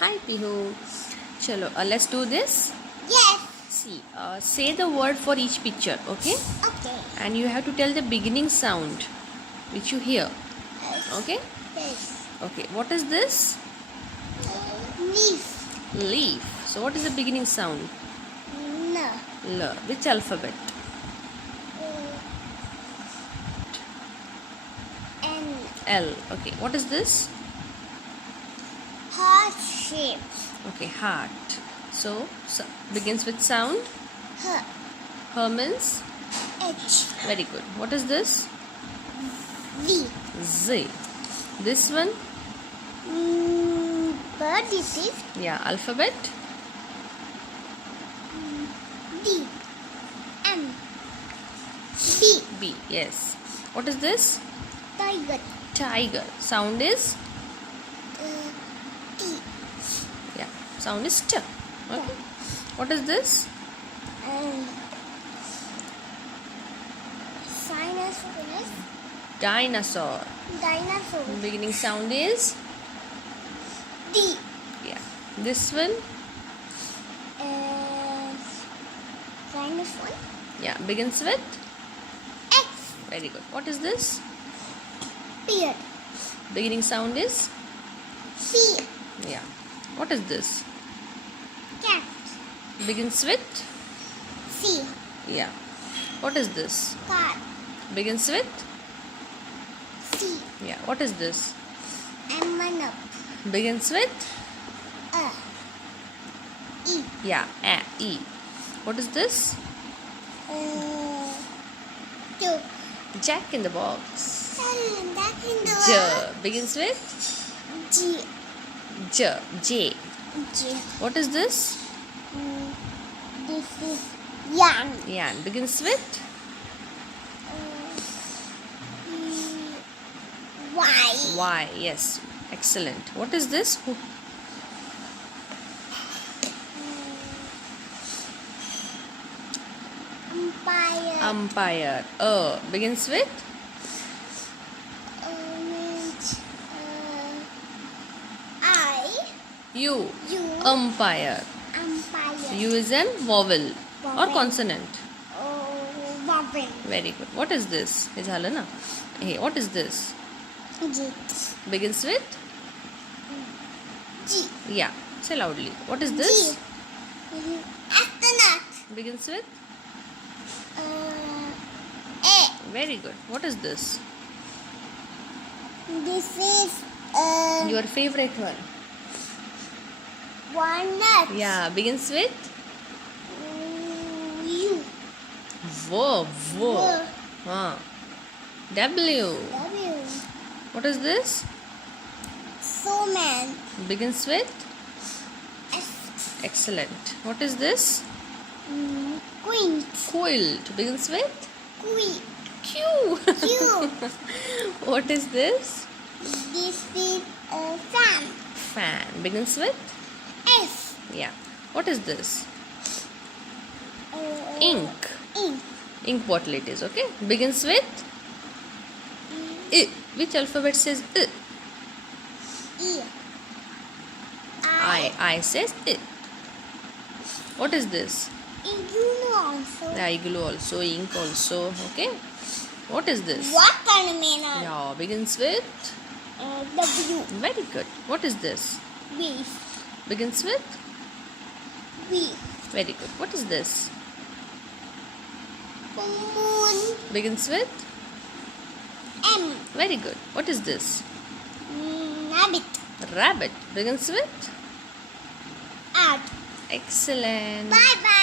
Hi Pihu. Chalo, let's do this. Yes. See, say the word for each picture, okay? Okay. And you have to tell the beginning sound which you hear, Yes. okay? Yes. Okay, what is this? Leaf. Leaf. So, what is the beginning sound? No. L. Which alphabet? N. L. Okay, what is this? Heart shape. Okay, heart. So begins with sound. H. Her means? H. Very good. What is this? V. Z. This one? Bird it is. Yeah, alphabet. D. M. B. B. Yes. What is this? Tiger. Tiger. Sound is? T. Yeah. Sound is T. Okay. What is this? Dinosaur. Dinosaur. Dinosaur. Beginning sound is? D. Yeah. This one? Dinosaur. Yeah. Begins with? X. Very good. What is this? Beard. Beginning sound is? C. Yeah. What is this? Cat. Begins with? C. Yeah. What is this? Car. Begins with? C. Yeah. What is this? M. Up. Begins with? E. Yeah. A. E. What is this? Two. Jack in the box. Back in the J. Begins with? G. J. J. G. What is this? This is Yang. Yan. Begins with? Y. Y. Yes. Excellent. What is this? Umpire. Umpire. Begins with? Means, I. U. U. Umpire. Umpire. U is an vowel or Vowel. consonant. Vowel. Very good. What is this? हे झालं ना? Hey, what is this? G. Begins with? G. Yeah. Say loudly. What is this? G. Astronaut. Begins with? A. Very good. What is this? This is Your favorite one. walnut. Yeah. Begins with? U. Wo. W. W. What is this? Snowman. Begins with? S. Excellent. What is this? Queen. Quilt. Begins with? Queen. Q. Q. What is this? This is fan. Fan. Begins with? S. Yeah. What is this? Ink. Ink. Ink bottle it is, okay? Begins with? I. Which alphabet says I? E. I says I. What is this? Igloo also. The igloo also, ink also, okay? What is this? What kind of man? Yeah, begins with? W. Very good. What is this? B. Begins with? B. Very good. What is this? Moon. Begins with? M. Very good. What is this? Rabbit. Rabbit. Begins with? Art. Excellent. Bye bye.